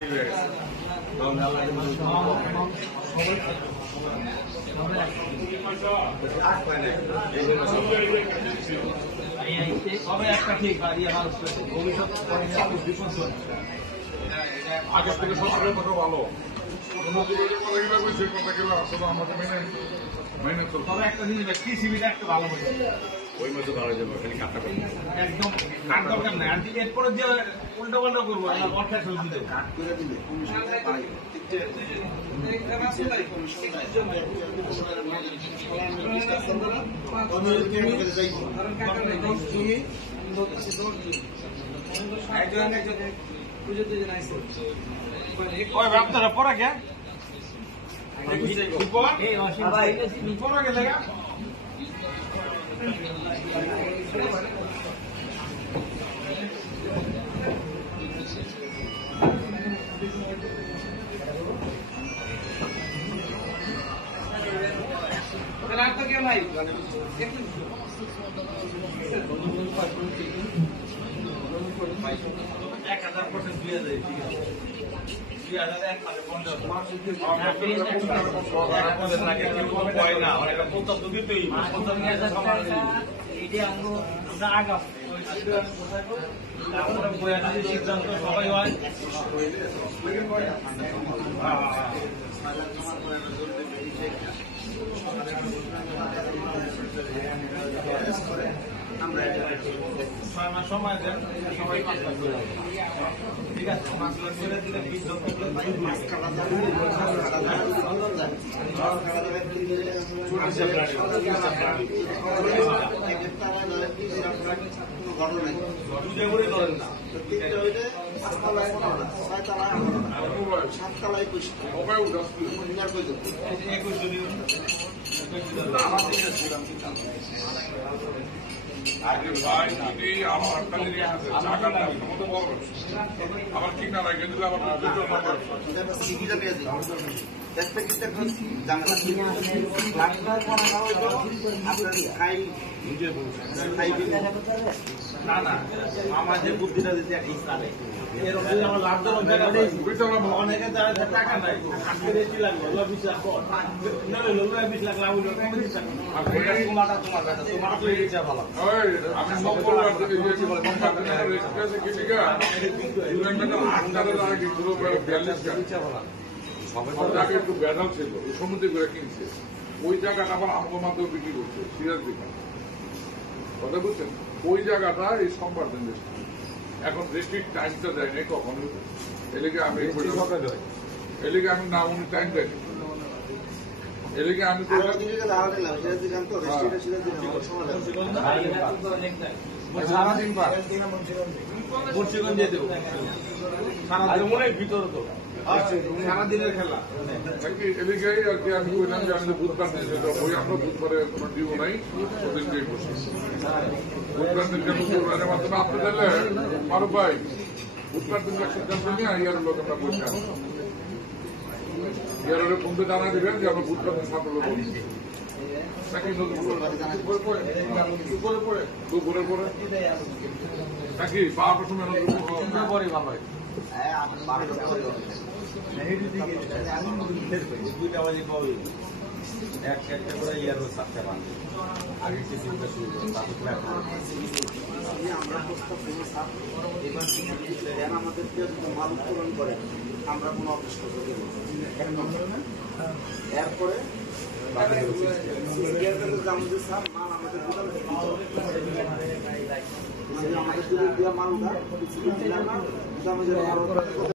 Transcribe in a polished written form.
আগের থেকে সরকারের কথা ভালো মেনে তবে একটা জিনিস কৃষিবিদ একটা ভালো হয়েছে ওই মধ্যে ভালো যাবে খালি কাটা একদম কাট দরকার নাই আর এরপরে যে উল্টো পাল্টা করবো অর্থে সবজি দেবো কাট করে দিলে আপনারা পড়া কে পড়া গেলে आपका क्या भाई 1000% দিয়ে দেয় ঠিক আছে সিদ্ধান্ত সবাই হয় সময় দেন ঠিক আছে আমার ঠিক না লাগে না না আমার যে বুদ্ধিটা দিচ্ছে আমার লাভজনক অনেকে টাকা নাই বেশি লাগলো 20 লাখ 20 লাখ লাভ হলো একটু ব্যাধাল ছিল সমুদ্রে করে কিনছে ওই জায়গাটা আবার আমার মাধ্যমে বিক্রি করছে সিরাজ বিক্রি কথা বুঝছেন ওই জায়গাটা এই সোমবার দিন এখন রেস্ট্রিক্ট টাইমটা দেয় নাই কখনো এদিকে আমি এদিকে আমি না উনি টাইম দেয়নি এদিকে আমি সারাদিন মুন্সিগঞ্জে দেবো সারাদিন ভিতরে তো সারাদিনের খেলা এদিকে আর কি আমি বললাম যে আমি বুধবার ওই আমরা বুধবারে কোনো ডিউ নাই ওদিনকেই বসি বুধবার দিনকে বুধবারের মাধ্যমে আপনি দিলে মারুফ ভাই বুধবার দিনকে সিদ্ধান্ত নিয়ে ইয়ারের লোক আমরা বসে আসবো ইয়ারের ফোনকে জানা দেবেন যে আমরা বুধবার দিন সাত লোক নাকি দুপুরের পরে নাকি 12টার সময় পরে ভালো হয় একটা করে ইয়ার সাতটা বান আগে কি চিন্তা শুরু আমরা প্রস্তাব দেবো স্যার এবার আমাদেরকে মাল উত্তোলন করে আমরা কোনো অফিস করতে দেবো এরপরে আমাদের স্যার মাল আমাদের আমাদের মাল উঠা